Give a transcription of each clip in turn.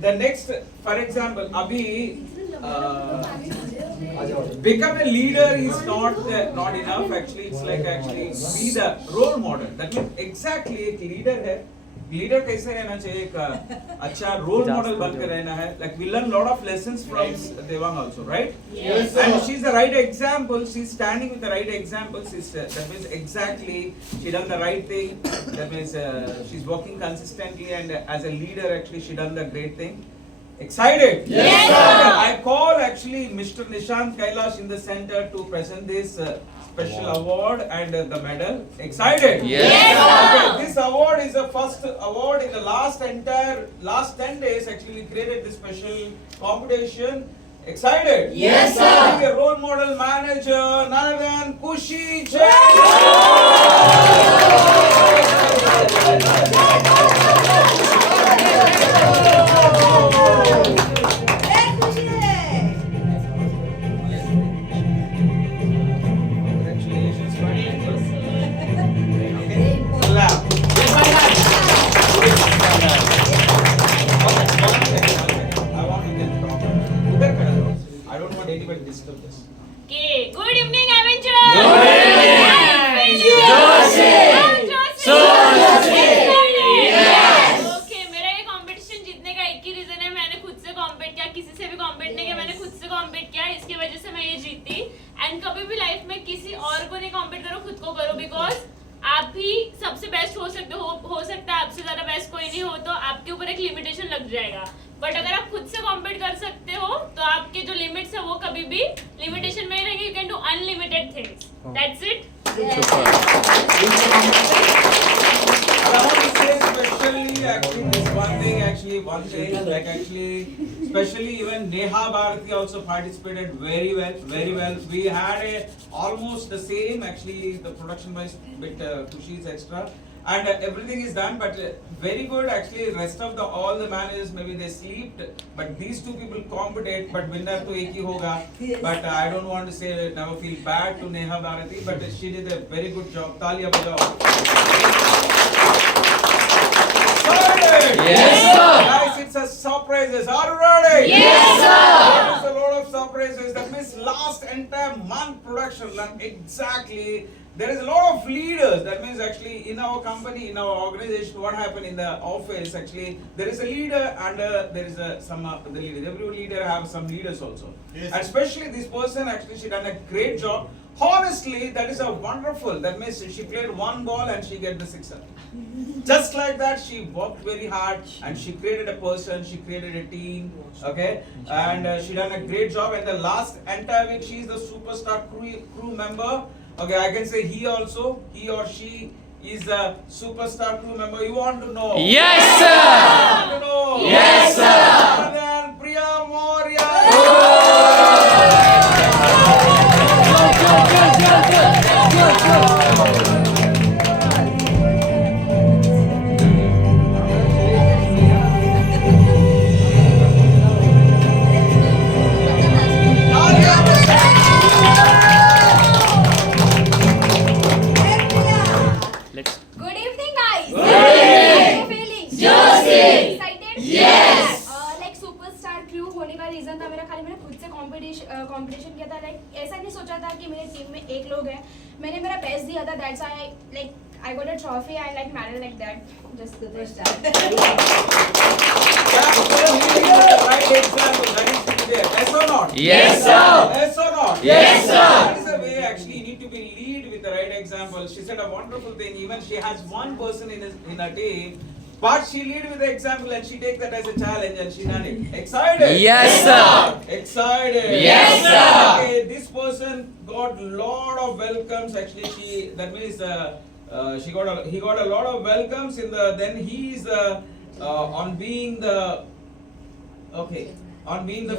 the next, for example, Abhi, become a leader is not enough. Actually, it's like actually be the role model. That means exactly एक leader है. Leader कैसे रहना चाहिए, एक अच्छा role model बनकर रहना है. Like we learn lot of lessons from Devang also, right? Yes. And she's the right example. She's standing with the right example. That means exactly she done the right thing. That means she's working consistently, and as a leader actually she done the great thing. Excited? Yes, sir. I call actually Mr. Nishant Kailash in the center to present this special award and the medal. Excited? Yes, sir. Okay, this award is the first award in the last 10 days. Actually, we created this special competition. Excited? Yes, sir. Being a role model manager, none other than Kushi Okay, good evening, Avengers! Good evening! Okay, मेरा ये competition जीतने का एक ही reason है, मैंने खुद से compete किया, किसी से भी कॉम्पीट नहीं किया, मैंने खुद से कॉम्पीट किया, इसकी वजह से मैं ये जीती. एंड कभी भी लाइफ में किसी और को नहीं कॉम्पीट करो, खुद को करो, बिकॉज आप ही सबसे बेस्ट हो सकते हो सकता है आपसे ज्यादा बेस्ट कोई नहीं हो, तो आपके ऊपर एक लिमिटेशन लग जाएगा. बट अगर आप खुद से कॉम्पीट कर सकते हो तो आपके जो लिमिट्स है वो कभी भी लिमिटेशन में ही रहेंगे. You can do unlimited things. That's it. One thing, like actually, especially even Neha Bharati also participated very well. We had almost the same, actually the production wise bit Kushi's extra, and everything is done, but very good. Actually, rest of all the managers maybe they slept, but these two people competed. But winner to एक ही होगा. But I don't want to say, never feel bad to Neha Bharati, but she did a very good job. तालियां बजाओ. Yes, sir. Guys, it's a surprises. Are you ready? Yes, sir. There is a lot of surprises. That means last entire month production. Exactly. There is a lot of leaders. That means actually in our company, in our organization, what happened in the office? Actually, there is a leader and there is some the leaders. Every leader have some leaders also. Yes. And especially this person, actually, she done a great job. Honestly, that is a wonderful. That means she played one ball and she get the sixer. Just like that, she worked very hard and she created a person, she created a team, okay? And she done a great job. And the last entire week, she is the superstar crew member. Okay, I can say he or she is a superstar crew member. You want to know? Yes, sir. You want to know? Yes, sir. And then Priya Moria. Good evening, guys. Good evening. How are you feeling? Josie. Excited? Yes. Like superstar crew होने का reason था मेरा, खाली मैंने खुद से competition किया था. लाइक ऐसा नहीं सोचा था कि मेरी टीम में एक लोग हैं, मैंने मेरा बेस्ट दिया था. That's I like I got a trophy and like medal like that. Just superstar. Right example. That is there. Yes or not? Yes, sir. Yes or not? Yes, sir. That is the way actually you need to be lead with the right example. She said a wonderful thing. Even she has one person in her team, but she lead with the example and she take that as a challenge and she done it. Excited? Yes, sir. Excited? Yes, sir. Okay, this person got lot of welcomes. Actually, that means he got a lot of welcomes in the. Then he is on being the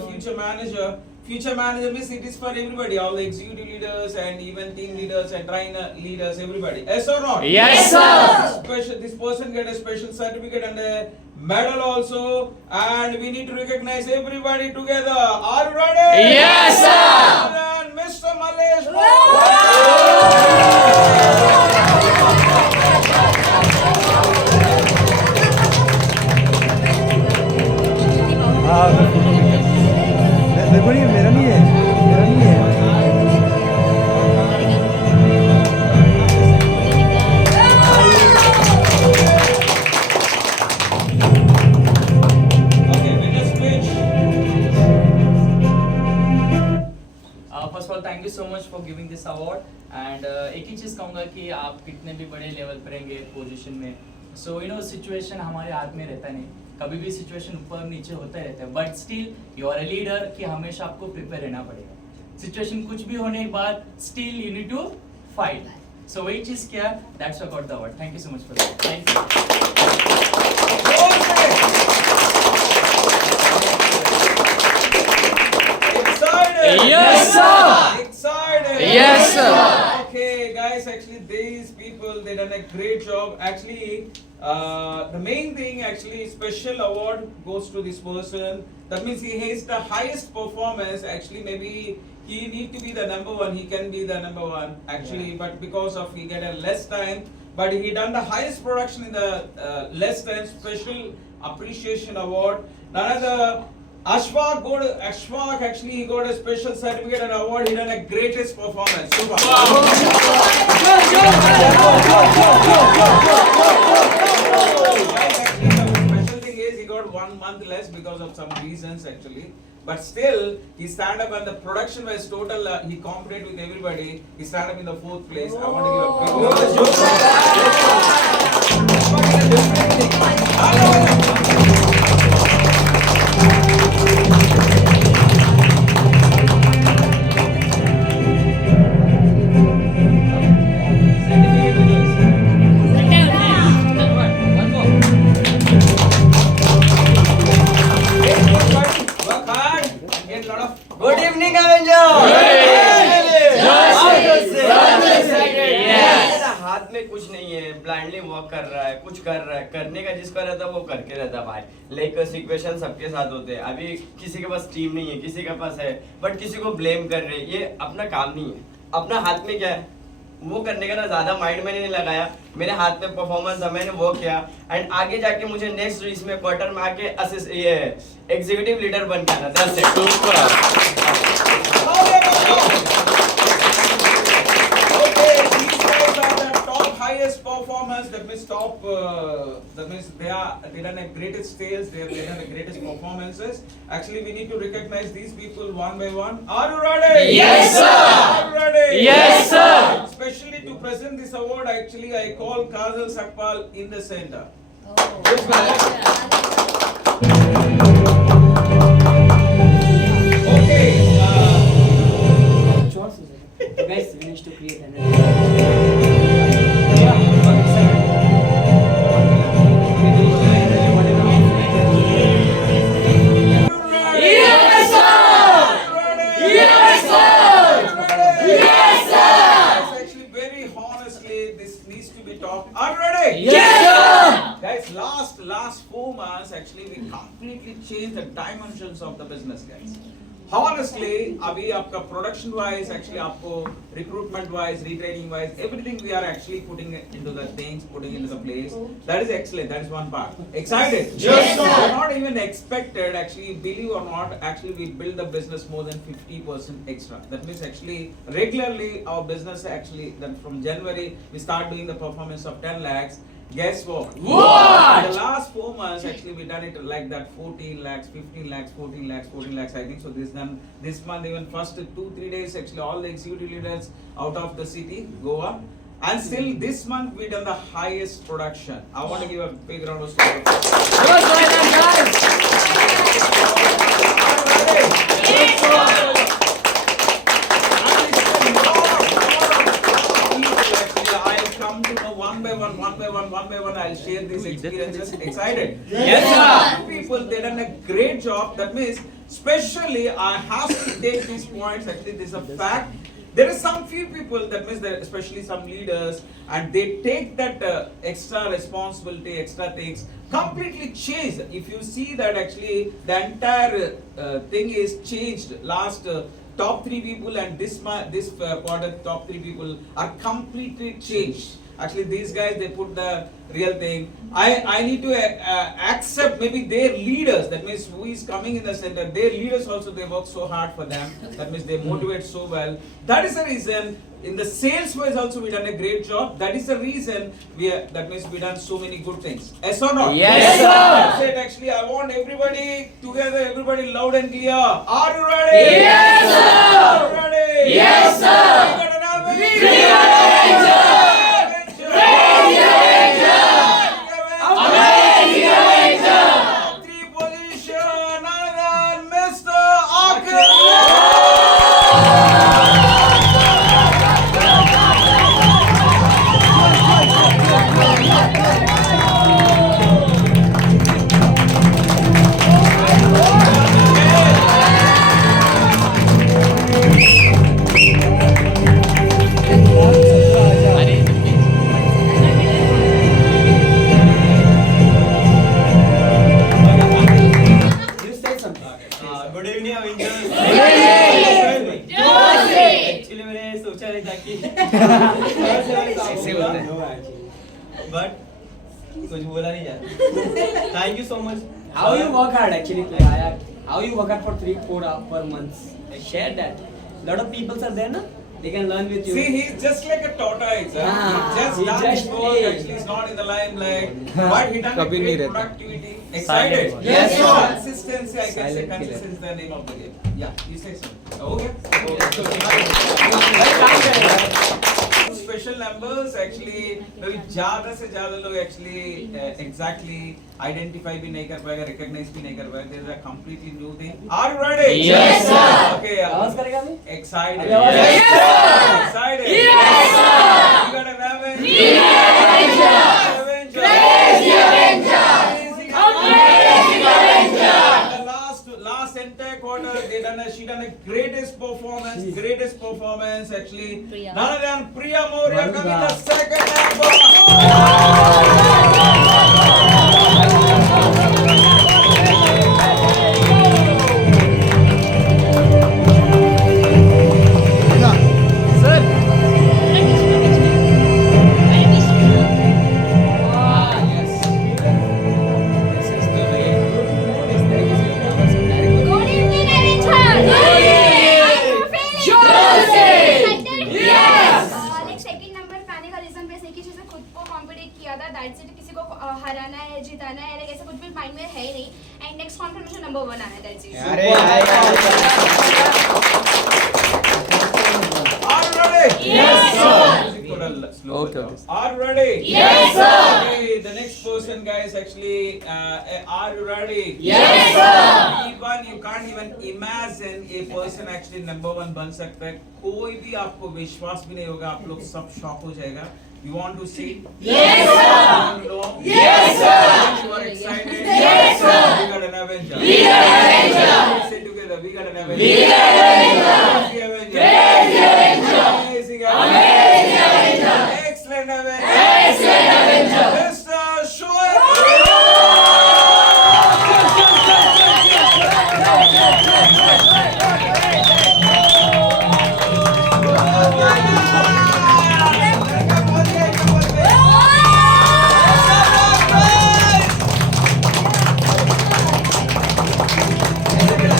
future manager. Future manager means it is for everybody, all the executive leaders and even team leaders and trainer leaders, everybody. Yes or not? Yes, sir. This person get a special certificate and a medal also, and we need to recognize everybody together. Are you ready? Yes, sir. And Mr. Malesh. so much for giving this award. And एक ही चीज़ कहूँगा कि आप कितने भी बड़े level पर रहेंगे position में, so you know सिचुएशन हमारे हाथ में रहता नहीं, कभी भी सिचुएशन ऊपर नीचे होता रहता है, but still you are a leader कि हमेशा आपको प्रिपेयर रहना पड़ेगा। सिचुएशन कुछ भी होने के बाद still you need to fight. So वही चीज़ क्या, that's why got the award. Thank you so much for that. Thank Excited? Yes, sir. Excited? Yes, sir. Okay, guys, actually, these people, they done a great job. Actually, the main thing, actually, special award goes to this person. That means he has the highest performance. Actually, maybe he need to be the number one. He can be the number one, actually, but because of he get a less time. But he done the highest production in the less time. Special appreciation award. None other. Ashfaq actually he got a special certificate and award. He done a greatest performance. Super. Actually, the special thing is he got 1 month less because of some reasons actually. But still, he stand up and the production was total. He competed with everybody. He stand up in the 4th place. I want to give a big Good evening, Avengers. हाथ में कुछ नहीं है, blindly walk कर रहा है, कुछ कर रहा है, करने का जिसका रहता है वो करके रहता है भाई। लाइक सिचुएशन सबके साथ होते हैं। अभी किसी के पास टीम नहीं है, किसी के पास है, बट किसी को ब्लेम कर रहे हैं। ये अपना काम नहीं है। अपना हाथ में क्या है वो करने का ना, ज्यादा माइंड मैंने नहीं लगाया। मेरे हाथ में परफॉर्मेंस है, मैंने वो किया एंड आगे जाके मुझे नेक्स्ट इसमें क्वार्टर में आके ये एग्जीक्यूटिव लीडर बन के आना। That's it. highest performance, that means top, that means they done the greatest sales, they done the greatest performances. Actually, we need to recognize these people one by one. Are you ready? Yes, sir. Are you ready? Yes, sir. Especially to present this award, actually, I call Kajal Sakpal in the center. Okay. Guys, we need to create an Yes, sir. Yes, sir. Yes, sir. Actually, very honestly, this needs to be talked. Are you ready? Yes, sir. Guys, last 4 months, actually, we completely changed the dimensions of the business, guys. Honestly, अभी आपका production wise, actually आपको recruitment wise, retraining wise, everything we are actually putting into the things, putting into the place. That is excellent. That is one part. Excited? Yes, sir. We're not even expected. Actually, believe or not, actually we build the business more than 50% extra. That means actually regularly our business actually then from January we start doing the performance of 10 lakhs. Guess what? What? In the last 4 months, actually, we done it like that 14 lakhs, 15 lakhs, 14 lakhs, 14 lakhs. I think so. This month, even first 2-3 days, actually, all the executive leaders out of the city, Goa. And still, this month, we done the highest production. I want to give a big round of applause. One by one, I'll share these experiences. Excited? Yes, sir. People, they done a great job. That means, especially, I have to take these points. Actually, this is a fact. There is some few people, that means that especially some leaders, and they take that extra responsibility, extra things, completely changed. If you see that actually the entire thing is changed. Last top 3 people and this quarter top 3 people are completely changed. Actually, these guys, they put the real thing. I need to accept maybe their leaders. That means who is coming in the center. Their leaders also, they work so hard for them. That means they motivate so well. That is the reason. In the sales wise also, we done a great job. That is the reason that means we done so many good things. Yes or not? Yes, sir. That's it. Actually, I want everybody together, everybody loud and clear. Are you ready? Yes, sir. Are you ready? Yes, sir. We got an Avenger. We got an Avenger. Avenger. Amazing Avenger. Three position, and Mr. Akash. You say something. Good evening Avengers Joshi actually मैंने सोचा नहीं था कि ऐसे बोलते हैं। But कुछ बोला नहीं यार thank you so much How you work hard actually, Ayag? How you work hard for 3-4 hours per month? Share that. Lot of people are there, na? They can learn with you. See, he's just like a tortoise. He just he done just his work. played. Actually, he's not in the limelight. But he done a कभी नहीं great रहता. productivity. Excited? Silent. Yes, So, sir. consistency, I can say Silent killer. consistency is the name of the game. Yeah, you say so. Okay. Special numbers actually maybe ज़्यादा से ज़्यादा लोग actually exactly identify भी नहीं कर पाएगा, recognize भी नहीं कर पाएगा. There's a completely new thing. Are you ready? Yes, sir. Okay. आवाज करेगा अभी? Excited. Yes, sir. Excited. Yes, sir. You got an Avenger. We got an Avenger. Avenger. Crazy Avenger. Amazing Avenger. The last entire quarter, she done a greatest performance actually. Priya. None other than Priya Moria Well coming done. the second number. Good evening, Yes. Like second number पे आने का reason बस एक ही चीज है, खुद को compete किया था, दैट्स इट. किसी को हराना है, जिताना है, लाइक ऐसा कुछ भी माइंड में है ही नहीं. एंड नेक्स्ट कॉन्फर्मेशन नंबर 1 आना है, दैट्स इट. अरे Are you ready? Yes, sir. Music थोड़ा slow Okay, बताओ. okay. Are you ready? Yes, sir. Okay, the next person, guys, actually, are you ready? Yes, sir. Even you can't even imagine a person actually number 1 बन सकता है. कोई भी आपको विश्वास भी नहीं होगा, आप लोग सब शॉक हो जाएगा. You want to see? Yes, sir. No. Yes, sir. You are excited? Yes, sir. We got an Avenger. We got an Avenger. Let's say together. We got an Avenger. We got an Avenger. Crazy Avenger. Crazy Avenger. Amazing Avenger. Amazing Avenger. Excellent Avenger. Excellent Avenger. Mr. Shoaib.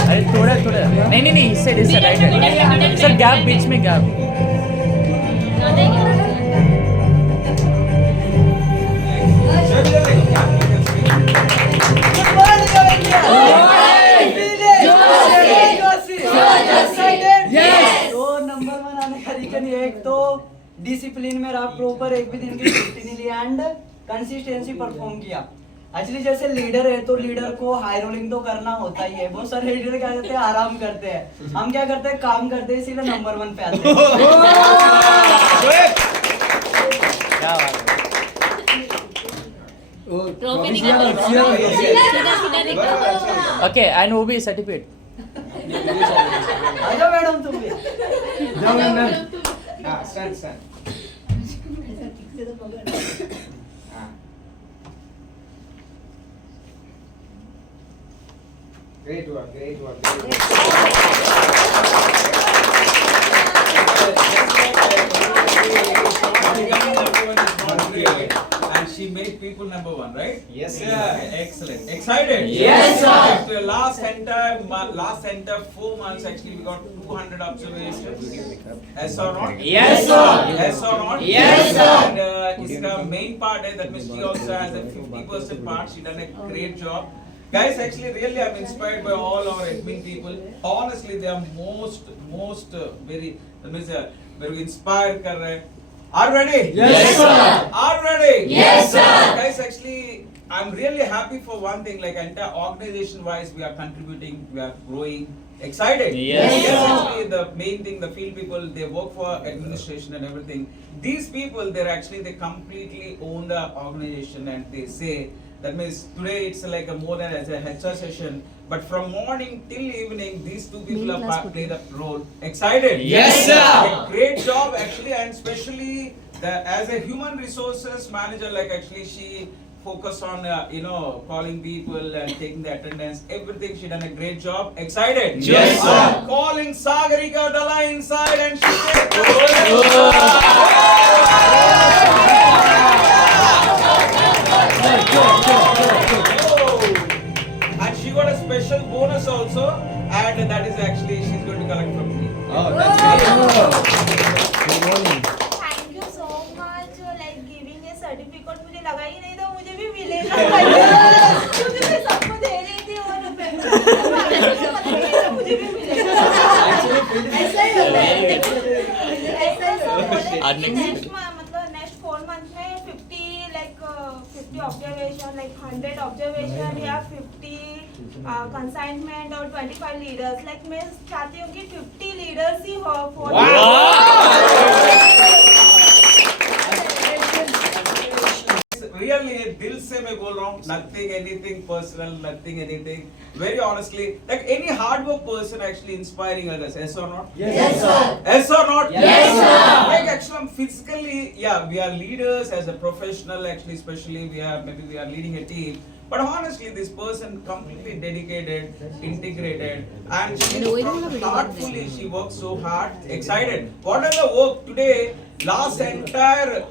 अरे थोड़ा थोड़ा नहीं इससे right sir gap बीच में gap तो number 1 आने का reason ये एक तो डिसिप्लिन में रहा, प्रॉपर एक भी दिन की छुट्टी नहीं लिया एंड कंसिस्टेंसी परफॉर्म किया. एक्चुअली जैसे लीडर है तो लीडर को हाई रोलिंग तो करना होता ही है. बहुत सारे लीडर क्या करते हैं, आराम करते हैं. हम क्या करते हैं, काम करते हैं, इसीलिए नंबर 1 पे आते हैं. क्या बात है ट्रॉफी निकालो सीधा सीधा निकालो. ओके एंड वो भी सर्टिफिकेट आ जाओ मैडम तुम भी. Great work. And she made people number 1, right? Yes, sir. Yeah, excellent. Excited? Yes, sir. After last center 4 months, actually we got 200 observations. Yes or not? Yes, sir. Yes or not? Yes, sir. And इसका main part है that Miss G also has a 50% part. She done a great job. Guys, actually, really, I'm inspired by all our admin people. Honestly, they are most very, that means, very inspired. Kar rahe. Are you ready? Yes, sir. Are you ready? Yes, sir. Guys, actually, I'm really happy for one thing. Like entire organization-wise, we are contributing, we are growing. Excited? Yes, Yes, sir. actually, the main thing, the field people, they work for administration and everything. These people, they completely own the organization, and they say, that means today it's like a more than as a HR session, but from morning till evening, these two people are play the role. Excited? Yes, sir. A great job actually, and especially as a human resources manager, like actually she focus on calling people and taking the attendance, everything. She done a great job. Excited? Yes, sir. I'm calling Sagarika Dala inside, and she said, and she got a special bonus also, and that is actually she's going to collect from me. Oh, that's thank you so much like giving A certificate मुझे लगा ही नहीं था मुझे भी मिलेगा क्योंकि मैं सबको दे रही थी और मुझे भी मिलेगा ऐसा ही होता है ऐसा ही सब बोले नेक्स्ट मतलब नेक्स्ट 4 मंथ में 50 ऑब्जर्वेशन लाइक 100 ऑब्जर्वेशन या 50 कंसाइनमेंट और 25 लीडर्स लाइक मैं चाहती हूँ कि 50 लीडर्स ही हो Really, दिल से मैं बोल रहा हूँ, nothing anything personal, nothing anything. Very honestly, like any hard work person actually inspiring others. Yes or not? Yes, sir. Yes or not? Yes, sir. Like actually, physically, yeah, we are leaders as a professional. Actually, especially we are leading a team. But honestly, this person completely dedicated, integrated, and she thoughtfully she works so hard. Excited. What are the work today? Last entire.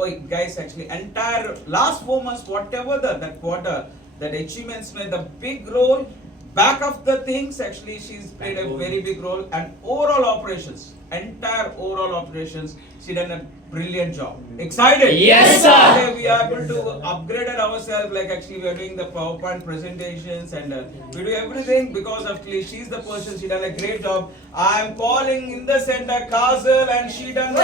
Oh, guys, actually, entire last 4 months, whatever that quarter, that achievements made the big role. Back of the things, actually, she's played a very big role, and overall operations, entire overall operations, she done a brilliant job. Excited? Yes, sir. Okay, we are able to upgrade ourselves. Like actually, we are doing the PowerPoint presentations, and we do everything because actually she's the person. She done a great job. I am calling in the center Kazal, and she done.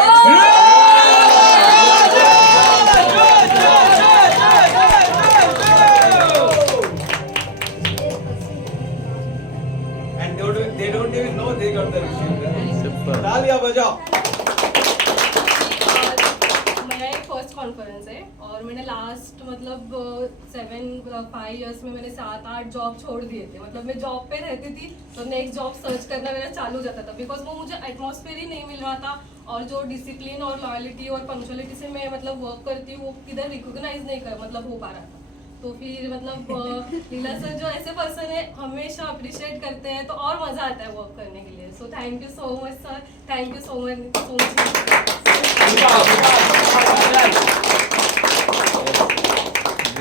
And they don't even know they got the receipt. तालियां बजाओ. मेरा एक first conference है और मैंने last मतलब 5 years में मैंने 7-8 जॉब छोड़ दिए थे. मतलब मैं जॉब पे रहती थी तो नेक्स्ट जॉब सर्च करना मेरा चालू हो जाता था बिकॉज वो मुझे एटमॉस्फेयर ही नहीं मिल रहा था और जो डिसिप्लिन और लॉयलिटी और पंक्चुअलिटी से मैं मतलब वर्क करती हूँ वो किधर रिकॉग्नाइज नहीं कर मतलब हो पा रहा था. तो फिर मतलब लीला सर जो ऐसे पर्सन है हमेशा अप्रिशिएट करते हैं तो और मजा आता है वर्क करने के लिए. So thank you so much sir. Thank you so much.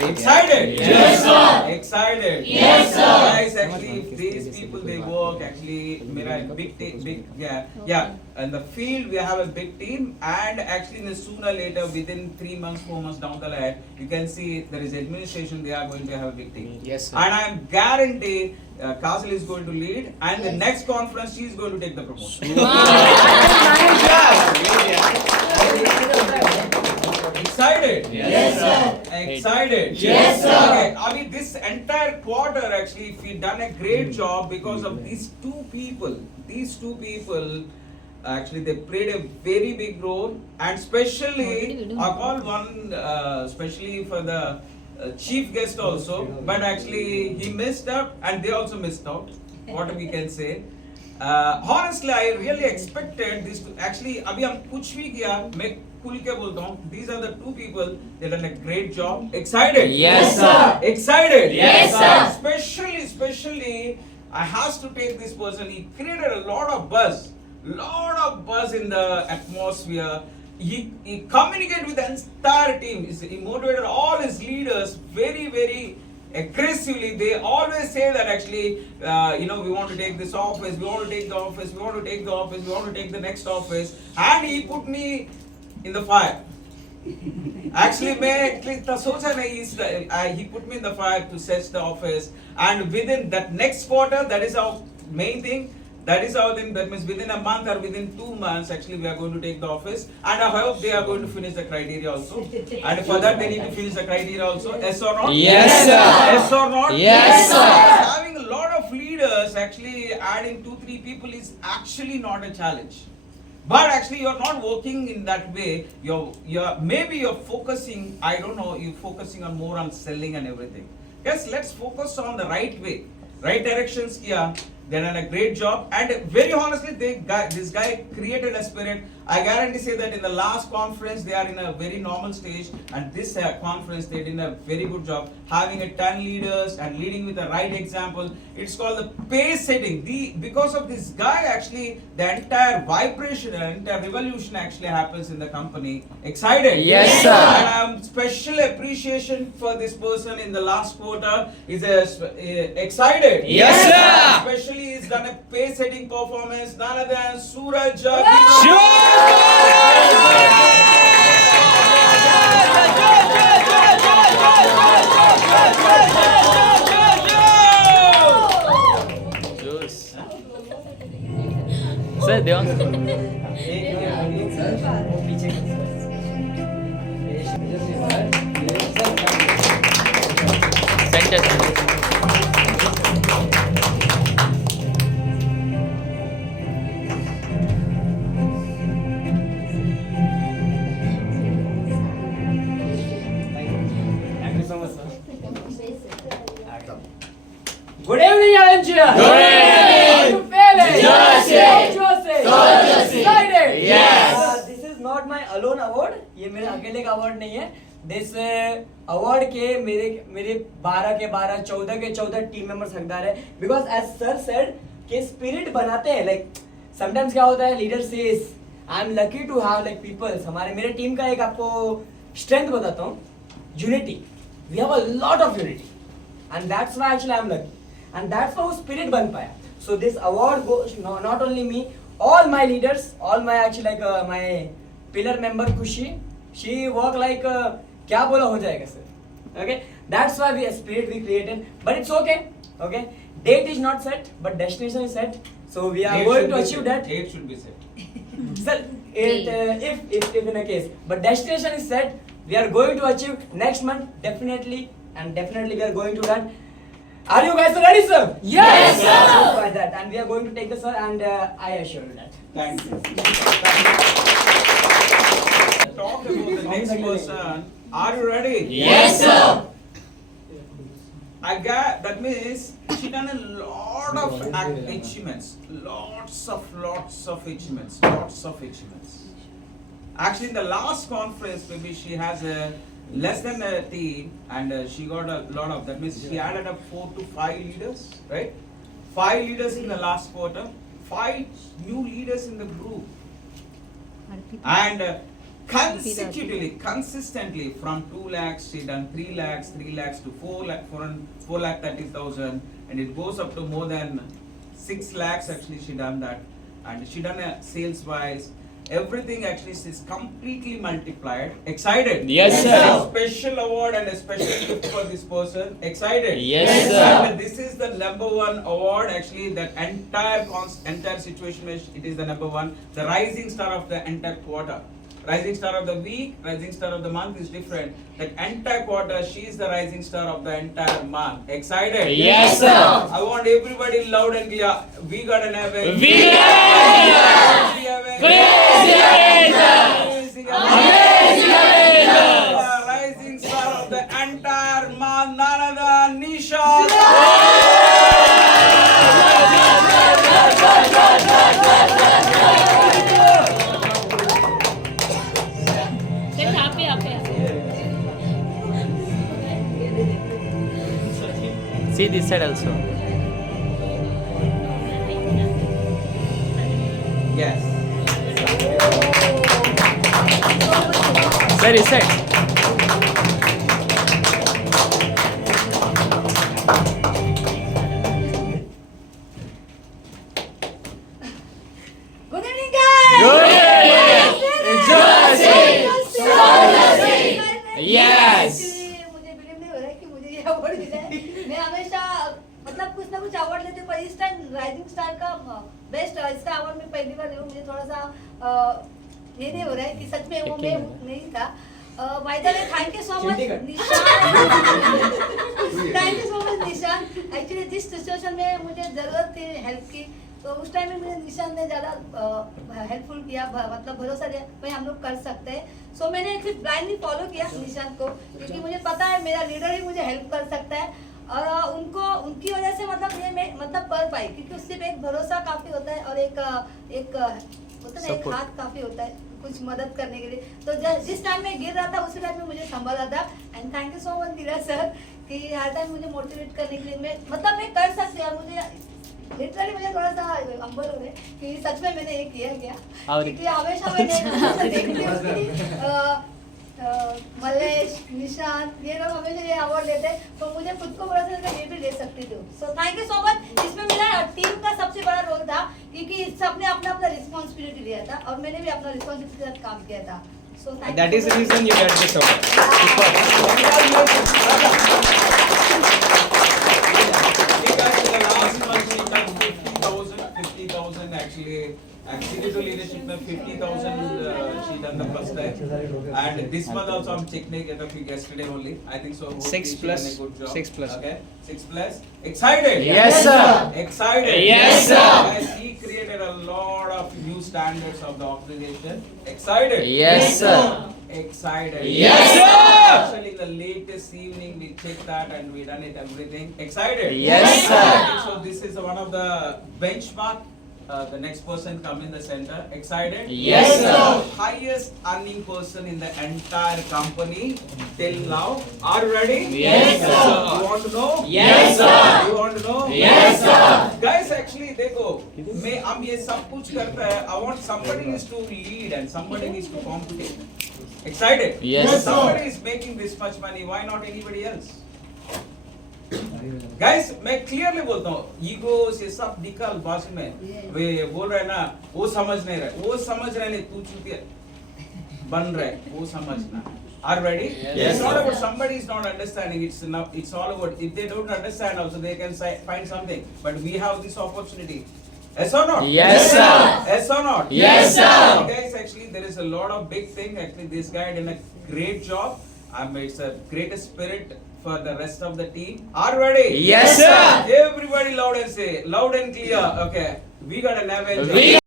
Excited? Yes, sir. Excited? Yes, sir. Guys, actually, if these people they work, actually, mera big team, yeah. In the field, we have a big team, and actually, in the sooner or later, within 3 months, 4 months down the line, you can see there is administration. They are going to have a big team. Yes, sir. And I am guarantee. Kazal is going to lead, and the next conference she is going to take the promotion. Excited? Yes, sir. Excited? Yes, sir. Okay, I mean this entire quarter actually, if we done a great job because of these two people. These two people actually they played a very big role, and especially I call one especially for the chief guest also, but actually he missed up and they also missed out. What we can say. Honestly, I really expected this to actually. अभी हम कुछ भी किया मैं खुल के बोलता हूँ. These are the two people. They done a great job. Excited? Yes, sir. Excited? Yes, sir. Especially, I has to take this person. He created a lot of buzz in the atmosphere. He communicated with the entire team. He motivated all his leaders very, very aggressively. They always say that actually, we want to take this office, we want to take the office, we want to take the office, we want to take the next office. And he put me in the fire. Actually, he put me in the fire to search the office, and within that next quarter, that is our main thing. That is our thing. That means within a month or within 2 months, actually, we are going to take the office, and I hope they are going to finish the criteria also. And for that, they need to finish the criteria also. Yes or not? Yes, sir. Yes or not? Yes, sir. Having a lot of leaders, actually adding 2-3 people is actually not a challenge. But actually, you're not working in that way. Maybe you're focusing. I don't know. You're focusing on more on selling and everything. Yes, let's focus on the right way, right directions. Yeah, they done a great job. And very honestly, this guy created a spirit. I guarantee say that in the last conference, they are in a very normal stage, and this conference they did a very good job, having a 10 leaders and leading with the right example. It's called the pace setting. Because of this guy, actually, the entire vibration and entire revolution actually happens in the company. Excited? Yes, sir. And special appreciation for this person in the last quarter is excited. Yes, sir. Especially he's done a pace setting performance, none other than Suraj. Juice. Sir, Devang. Good evening, Alanchia. Good evening. How you feeling? Josie. Josie. Excited? Yes. This is not my alone award. ये मेरे अकेले का award नहीं है. This award के मेरे 12 के 12, 14 के 14 टीम मेंबर्स हकदार है. Because as sir said कि spirit बनाते हैं. Like sometimes क्या होता है, leader says I'm lucky to have like people. मेरे टीम का एक आपको strength बताता हूँ. Unity. We have a lot of unity. And that's why actually I'm lucky. And that's how spirit ban paya. So this award goes not only me, all my leaders, all my actually like my pillar member Kushi, she work like kya bola ho jayega sir. Okay, that's why spirit we created. But it's okay. Okay, date is not set, but destination is set. So we are going to achieve that. Date should be set. Sir, if in a case, but destination is set. We are going to achieve next month definitely, and definitely we are going to that. Are you guys ready, sir? Yes, sir. By that, and we are going to take the sir, and I assure you that. Thank you. Talk about the next person. Are you ready? Yes, sir. That means she done a lot of achievements. Lots of achievements. Actually, in the last conference, maybe she has less than a team, and she got a lot of. That means she added up 4 to 5 leaders, right? 5 leaders in the last quarter, 5 new leaders in the group, and consistently from 2 lakhs, she done 3 lakhs to 4 lakh 30,000, and it goes up to more than 6 lakhs. Actually, she done that, and she done a sales wise. Everything actually is completely multiplied. Excited? Yes, sir. A special award and a special gift for this person. Excited? Yes, sir. And this is the #1 award. Actually, that entire situation, it is the #1. The rising star of the entire quarter. Rising star of the week, rising star of the month is different. That entire quarter, she is the rising star of the entire month. Excited? Yes, sir. I want everybody loud and clear. We got an event. We got Crazy Amazing! Rising star of the entire month, none other than Nisha. See this side also. Yes. Sir, this side. Good evening, guys. Good evening. Josie. कुछ award लेते पर इस time rising star का best इसका award मैं पहली बार लूँ, मुझे थोड़ा सा ये नहीं हो रहा है कि सच में वो मैं नहीं था। By the way thank you so much निशान, थैंक यू सो मच निशान। एक्चुअली जिस सिचुएशन में मुझे जरूरत थी हेल्प की, तो उस टाइम में मुझे निशान ने ज़्यादा हेल्पफुल किया, मतलब भरोसा दिया भाई हम लोग कर सकते हैं। सो मैंने फिर ब्लाइंडली फॉलो किया निशान को, क्योंकि मुझे पता है मेरा लीडर ही मुझे हेल्प कर सकता है, और उनको उनकी वजह से मतलब ये मैं मतलब कर पाई, क्योंकि उससे एक भरोसा काफ़ी होता है और एक होता है ना, एक हाथ काफ़ी होता है कुछ मदद करने के लिए। तो जिस टाइम में गिर रहा था उसी टाइम में मुझे संभाला था। And thank you so much Dheeraj sir कि हर टाइम मुझे मोटिवेट करने के लिए मैं मतलब मैं कर सकती हूँ। मुझे लिटरली मुझे थोड़ा सा अंबर हो रहा है कि सच में मैंने ये किया क्या, क्योंकि हमेशा मैंने देखती हूँ कि मलेश निशान ये लोग हमेशा ये अवार्ड लेते हैं, तो मुझे खुद को भरोसा था ये भी ले सकती थी। So thank you so much. इसमें मेरा टीम का सबसे बड़ा रोल था, क्योंकि सबने अपना अपना रिस्पॉन्सिबिलिटी लिया था और मैंने भी अपना रिस्पॉन्सिबिलिटी के साथ काम किया था। सो That is the reason you get this award. Actually to leadership में 50,000 she done the first time, and this month also I'm checking it up yesterday only. I think so. 6 plus, 6 plus. Okay, 6 plus. Excited? Yes, sir. Excited? Yes, sir. Guys, he created a lot of new standards of the organization. Excited? Yes, sir. Excited? Yes, sir. Actually, in the latest evening we checked that and we done it everything. Excited? Yes, sir. I think so this is one of the benchmark. The next person come in the center. Excited? Yes, sir. Highest earning person in the entire company till now. Are you ready? Yes, sir. You want to know? Yes, sir. You want to know? Yes, sir. Guys, actually देखो मैं हम ये सब कुछ करता है. I want somebody needs to lead and somebody needs to compete. Excited? Yes, If sir. somebody is making this much money, why not anybody else? Guys, मैं clearly बोलता हूँ, ईगो से सब निकाल बात में वे बोल रहे ना, वो समझ नहीं रहे, वो समझ रहे नहीं, तू चुतिया बन रहे, वो समझना। Are you ready? Yes, It's not sir. about somebody is not understanding. It's all about if they don't understand also they can find something. But we have this opportunity. Yes or not? Yes, sir. Yes or not? Yes, sir. Guys, actually there is a lot of big thing. Actually, this guy did a great job. It's a greatest spirit for the rest of the team. Are you ready? Yes, sir. Everybody loud and say, loud and clear. Okay, we got an Avenger.